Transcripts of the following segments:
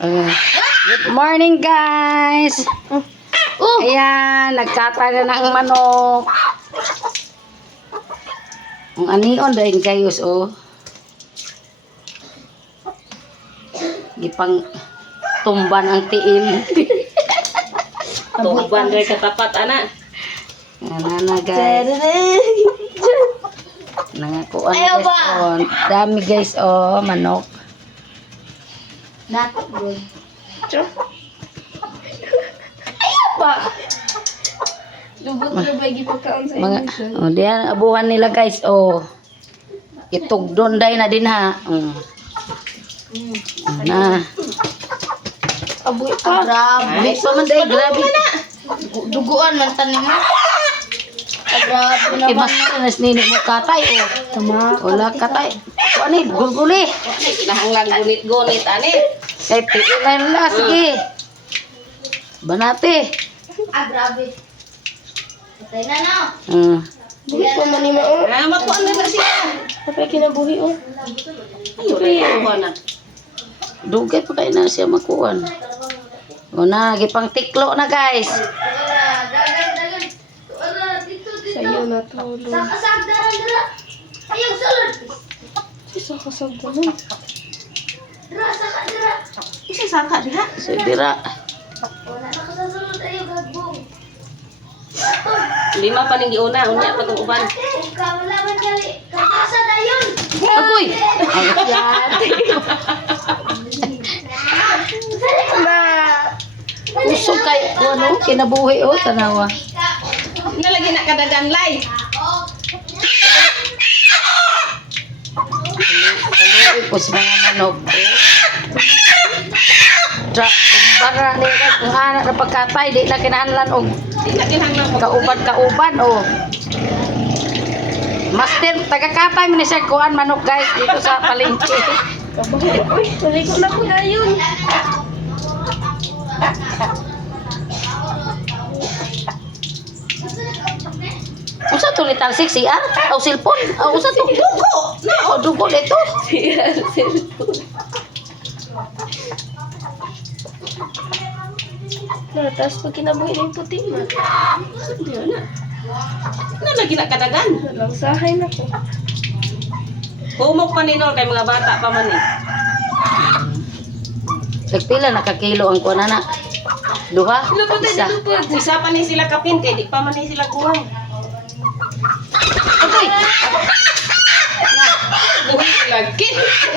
Good morning, guys. Ayan, nagkatay na ng manok. Ang anion dahil kayos, oh. Gipang tumban ang tiil. Tumban rin katapat, anak. Ayan na, guys. Nangakuan, guys. Oh. Dami, guys, oh. Manok. Nakot, bro. Ayaw ba? Lubot na ba gipagkaon sa Mga, inyo? oh, diyan, abuhan nila, guys, oh. Itugdon day na din, ha. Na. Aboy pa. Grabe pa man day, grabe. Duguan man tanim mo. Grabe Kay naman. mas nini mo katay, oh. Tama. Wala katay. Kuan ni, gulguli. Kinahanglang gunit-gunit, ani. Kay tiilan la, sige. Banate. Grabe. Patay na na. Buhi pa man ni mao. Makuha na siya. Kapag kinabuhi oh. Ayaw rin ako na. Dugay pa kay na siya makuan. O na, gipang tiklo na, guys. Sa'yo na tulong. Isa kasagdaran. Isa saka diha. So, dira. Lima pa ning giuna, unya pa tong uban. Agoy! Ayan. Usog kay, ano, kinabuhi, oh, tanawa. Nalagi na kadagan lay. Kaluoy po sa mga manok. Kumbara nila, kung anak na pagkatay, di na kinahanglan og Di na kinahanglang kauban-kauban, oh. Master, taga-katay mo ni siya kuhan manok, guys, dito sa palengke. Kabahay. Uy, naligo na ko na yun. Usa to litang siksi, ah? O silpon? O usa to? Dugo! O dugo dito? Tapos pag kinabuhi na yung puti man. Nalagi na kadagan. Langsahay na ko. Humok pa ninol kay mga bata pa man eh. Nagpila nakakilo ang kuha na. Duha? Lupot Isa. na lupot. Isa pa ni sila kapin kay di pa man ni sila kuwang. Agoy! Buhi lagi.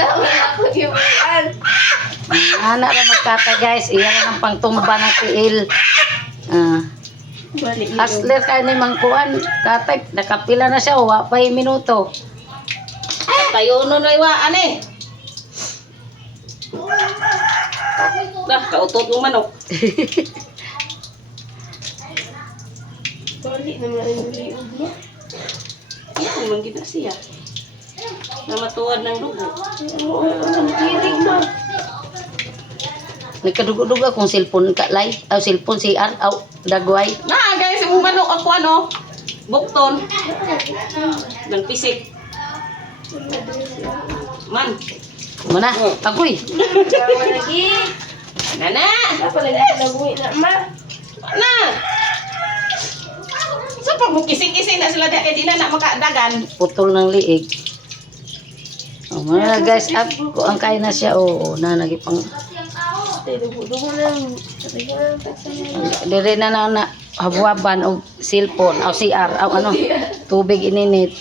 Wala ko yung ulan. Anak na magkatay, guys. Iyan na ng pangtumba ng tiil. Balik Hasler kayo ni Mangkuan. Katay, nakapila na siya. Wa pa yung minuto. Tayo no na iwa ane. Dah kautot yung manok. Balik naman yung liog mo. Yan man gid na siya. Na matuwad ng dugo. Oo, ang kilig na. Nagkadugo-dugo akong cellphone ka, lay. Aw, cellphone si Ar. Aw, dagway. Na guys, yung manok ako ano, bukton. Nang pisik. Man. Muna. Agoy. Gawa lagi. Nana. Apa lagi kinabuhi na ma? Na. Sa pag kising-kising na sila kay di na makadagan. Putol ng liig. O, mga guys. Ang kaya na siya. Oo, na nagipang... Dugo lang. Dugo lang. Dire na habuaban og cellphone aw CR aw ano tubig ininit.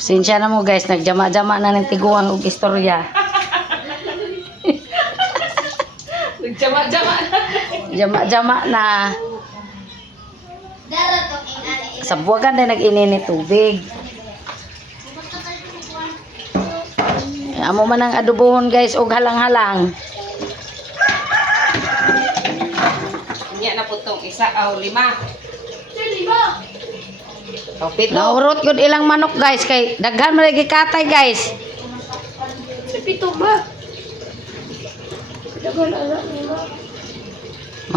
Sinsya na mo, guys, nagjama-jama na ng tiguang og istorya. Nagjama-jama. Jama-jama na sa buwagan na nag-ininit tubig. Amo man ang adobohon, guys, og halang-halang. Nya na po tong isa aw lima. Aw pito. Naurot yun ilang manok, guys, kay daghan man lagi katay, guys. Pito ba? Dagan anak ni ma.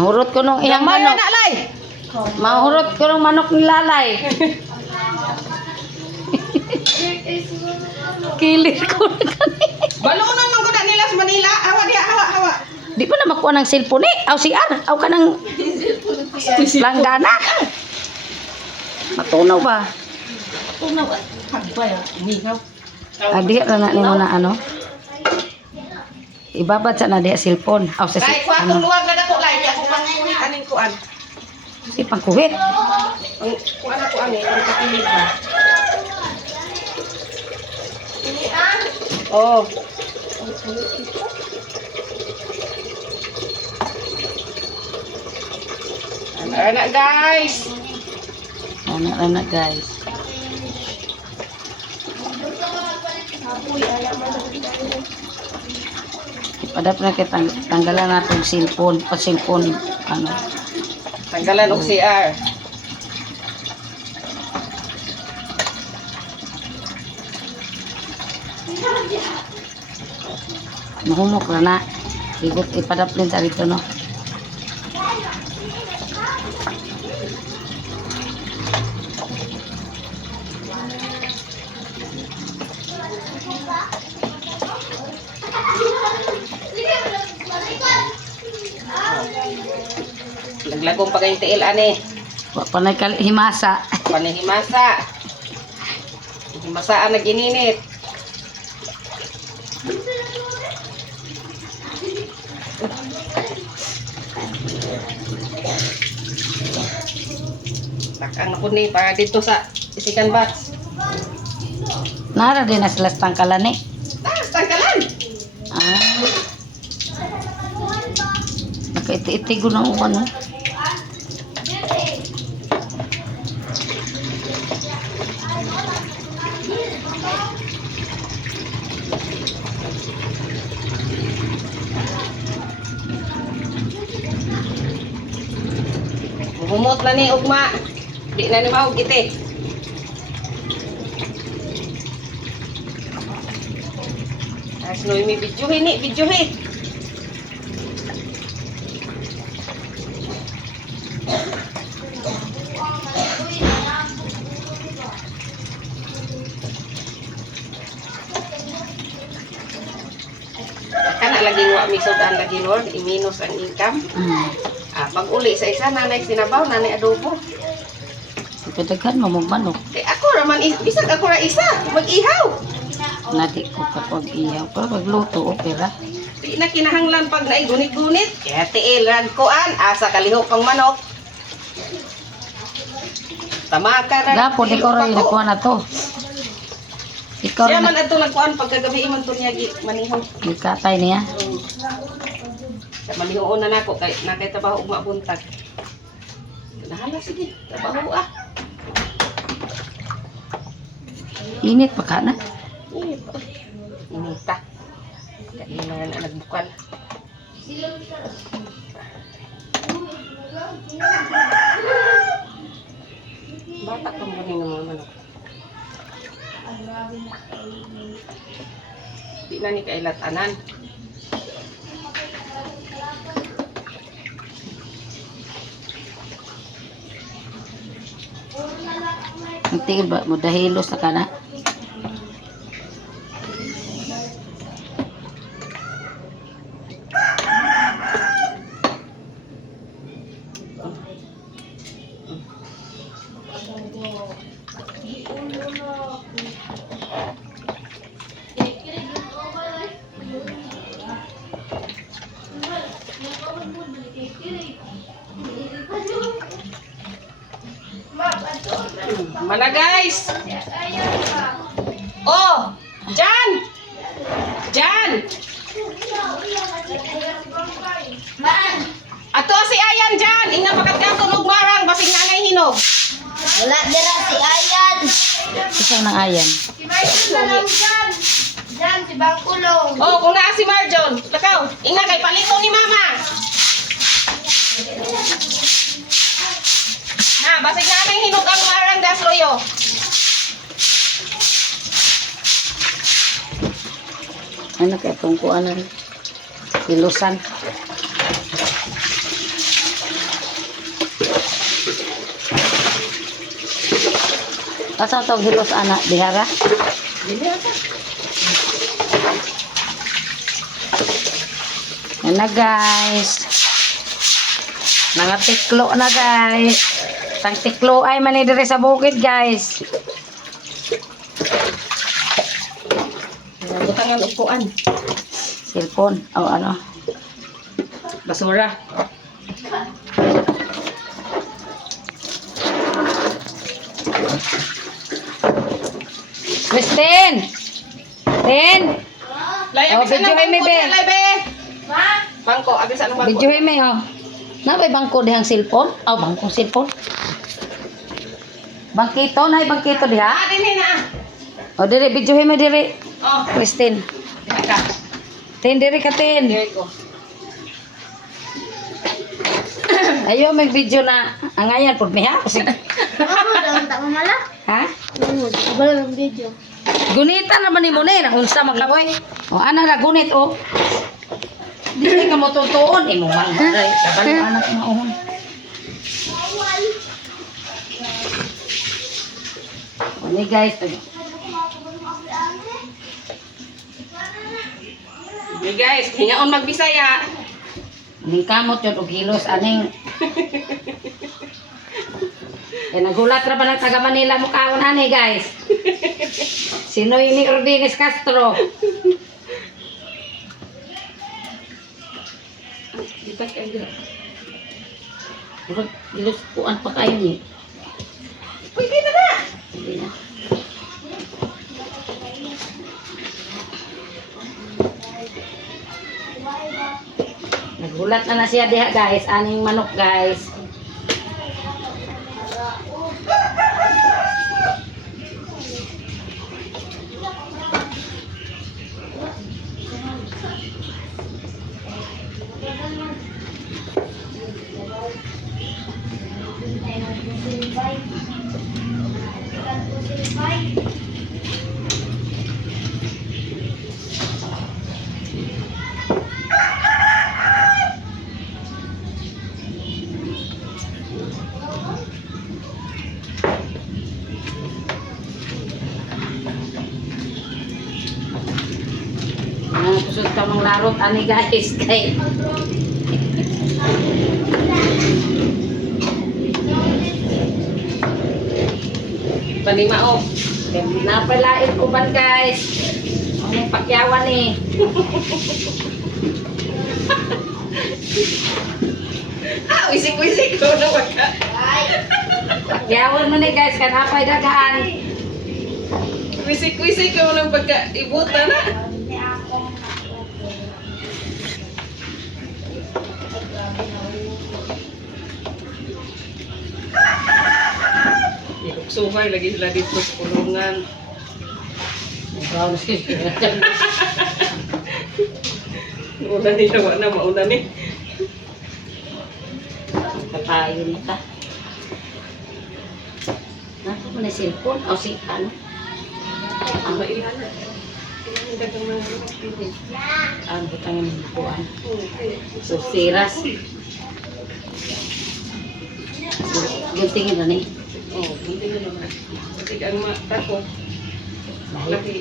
Mahurot ko nung iyang Gamay manok. na lay. Mahurot ko nung manok ni lalay. Kilir ko na kani. Balunan man ko na nila sa Manila. Hawa diha, hawa. Di pa na makuha ng cellphone eh. Aw CR. Aw ka ng langgana. Matunaw ba? Tunaw. Hagbay. Umihaw. Adi ra na nimo na ano. Ibabad sa na diha cellphone. Aw sa Ay, kuha ano. kong luwag na dako lang. Ako pang aning kuan. Si pangkuhit. Ang kuan ako ani, ang kapilig ba. Oh. Ano guys? Anak-anak guys. Ipadap na kita tanggalan natin cellphone, pa cellphone ano. Tanggalan og CR. Mahumok na na. Igot ipadap din sa rito no. Naglagong pa kayong tiil ani. Wa pa na himasa. Panihimasa. Himasaan na gininit. Takang ako ni para dito sa isikan bats. Nara din na sila sa tangkalan eh. Tangkalan! Ah. Nakaiti-iti ko ng ano. Humot na ni ugma. Di na ni mahog iti. As no mi videohin ni, videohin. Kana laging wa misod ang lagi Lord, i-minus ang income. Pag uli sa isa, nanay sinabaw, nanay adobo. Pagdaghan mo manok. Eh ako raman, bisag ako ra isa, mag-ihaw. Nadi ko kapag ihaw. Pero pagluto, opera. Di na kinahanglan pag naay gunit-gunit. Kaya tiil, ragkuan, asa kalihok pang manok. Tamaka ra. Gapon, ikaw rin nakuha na to. Ikaw Siya rin man ato nagkuan pagkagabi man to niya manihong. ikatay niya. Sa manihong na nako kay nakay trabaho ug mabuntag. Nahala sige, trabaho ah. Init pa ka na. Inita. Kaya na nagbukal. Bata kang buning ng mga manok. Di na ni kailatanan. Ang tingin ba mo dahilos na ka na? Mana guys? Oh, Jan! Jan! Ato si Ayan Jan, inga pagkatkaton og marang basig nanay hinog. Wala dira si Ayan. Isang nang ayan. Si Marjon na lang dyan. Dyan, si Bangkulong. Oh, kung naa si Marjon, lakaw, inga kay palito ni mama. Na, basig nanay hinog ang marang dasloyo. Ano kaya itong kuanan? Ilusan. Asa itong hilos anak? Dihara? Dili ata. Yan na guys. Nangatiklo na guys. Tang tiklo ay mani diri sa bukid guys. Butangan upuan. Cellphone. O ano. Basura. Kristen! Ten! Lay, Oh, abis video anong may bangko be. diyan, lay, be. Bangko, abis anong bangko? Video may oh. Napay bangko dihang cellphone? Oh, bangkong cellphone. Bangkito, nay bangkito diha. Ah, din na. O diri video may diri. Oh, Kristen. diha ka. Ten diri ka ten. Here ko. Ayo may video na angayan pud mi ha. Kasi Ako daw tak mamala. ha? Wala ng video. Gunita naman ni mo ni ang unsa maglaboy. O ana ra gunit o. Dili ka mo tutuon imo man dai kabalo anak maon. Ni guys, Hey guys, hingaon magbisaya. ning kamot yun og hilos aning. Eh nagulat ra ba ng taga Manila mo kaon ani guys. Sinoy ni Ordines Castro. Lipat ka dito. Murag hilos kuan pa kayo ni. Pwede na na. Hindi na. Nagulat na siya diha guys, aning manok guys. Kusog ka mong larot ani guys kay Panimao. napalain uban guys. Ang pakyawan ni. Ah, wisik-wisik ko na wag ka. Pakyawan mo ni guys kanapay dagaan. Wisik-wisik ko na pagka ibuta na. Sungay lagi sila dito sa kulungan. Una ni nawa na mauna ni. Katayo na ta. Nato mo na cellphone o si ano? Ang mailan na. Dagang mga pili. Ang butang ng buwan. So siras. Guntingin na ni. Oh, hindi na naman. Kasi ang mata ko. Laki.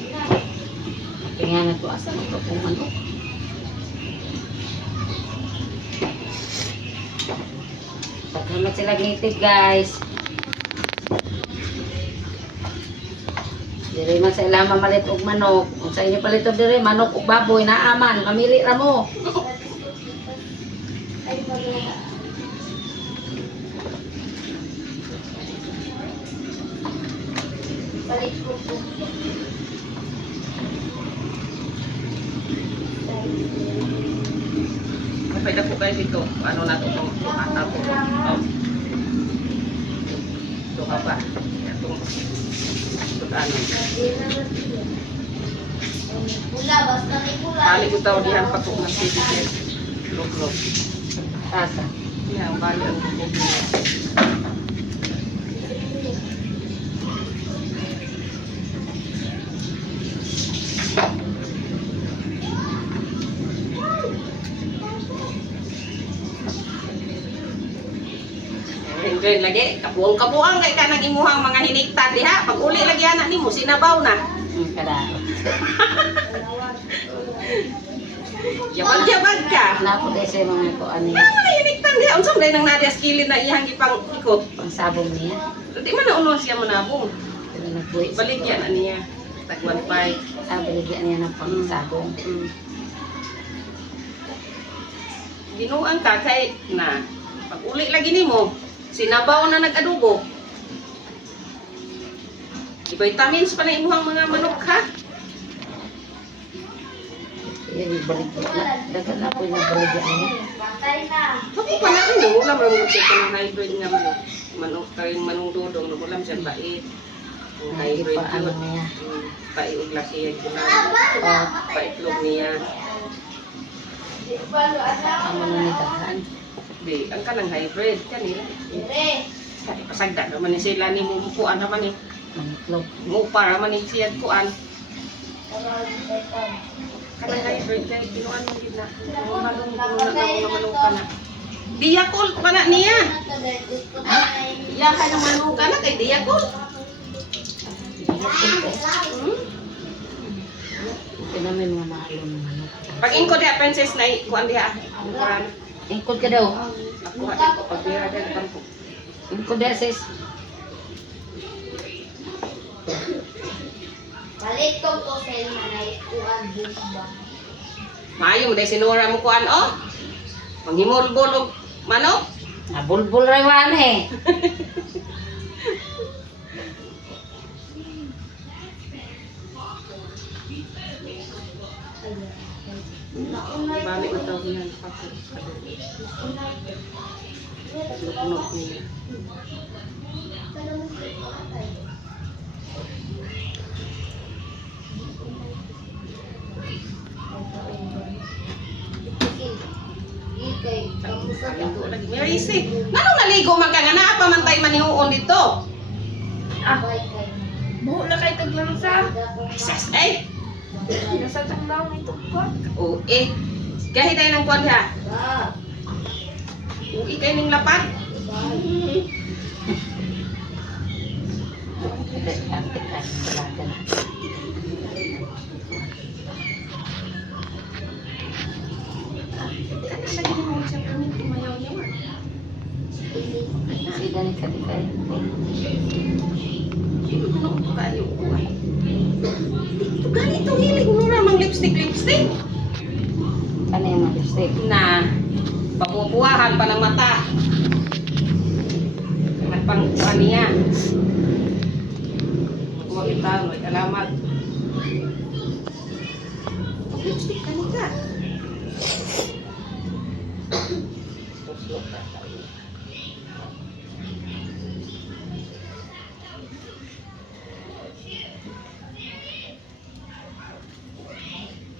Kaya na to asa mo kung ano. Pagkamat sila native guys. Diri man sa ilang mamalit og manok. Kung sa inyo palit og diri manok ug baboy naaman, mamili ra mo. Balik ko po. Kapag po kayo dito, ano na ito itong mata po. Oh. Ito ka pa. Itong ano. Pula, basta may pula. Kali ko tao dihan pa po ng sisipin. Log-log. Asa. Yan, bali ang log niya. Enjoy lagi. Kabuang-kabuang kay ka ng imuhang mga hiniktan diha. Pag uli lagi anak nimo sinabaw na. Kadaot. Jabag ka. Napo dahil sa mga ko ano Ano na iniktan niya? Unsam dahil nang nadia skilin na iyang ipang ikot. pang sabong niya. Di man na unon siya manabong. Pero nagbuhi sa Baligyan na niya. Tagwan pay. baligyan niya ng pang sabong. Ginuang ka kay na pag uli lagi nimo sinabaw na nag-adobo. Vitamins pa na imuhang mga manok ha. Yan yung baligyan na. Dagan na po yung baligyan niya. Patay na. Pati pa na rin, wala mo lang siya ng hybrid nga manok. Manok kayong manong dudong, wala siya bait. Ang Hindi hybrid pa ano yun. niya. Pai og laki ang paitlog niya. Amo na ni daghan. Di, ang kanang hybrid kanila. Dire. Kaya pasagda naman ni sila ni mumukuan naman ni. Manitlog. Mupar naman ni siya kuan. Kanang hybrid kay kinuan mo gid na. Malong manok ka na. Diyakol pa na niya. Iya ka ng manok ka na kay diyakol. Ito namin mga mahalo ng manok. Pag ingko diha princess na kuan diha. Kuan. Ingkod ka daw. Ako ha pag pira diha bangko. Ingkod daw sis. Balik ko to sa manay kuan ba. Maayo mo dahil sinura mo kuan oh. Manghimulbol og manok. Nabulbul rin man eh. Balik na tawag niyan. Luknok niya. Ikay, kamusta ka? Ligo lagi. Mary si. Nganong naligo man ka nga naa pa man tay manihuon dito? Bye kay. Buho na kay taglang sa. Sas eh. Nasa taglang ito pa. O eh. Gahi tayo ng kuwan ha. Ba. Uwi kayo ng lapad. Antik-antik talaga na. Kasi lagi mo siya kami tumayaw niya man. Sida ni Katikay. Sino ko na ito kayo kuwan? Ito ganito hilig mo ramang lipstick. Ano yung mga lipstick? Na papupuwahan pa ng mata. Nagpangkuhan niya. Huwag ito, may alamat. Lipstick ka niya.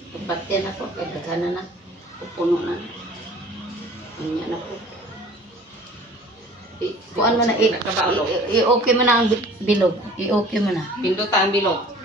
Pagbatyan na po. Kagagana na. Pupuno na. Anya na po. Kuan mo na. I-okay mo na ang bilog. I-okay mo na. Pindutan bilog.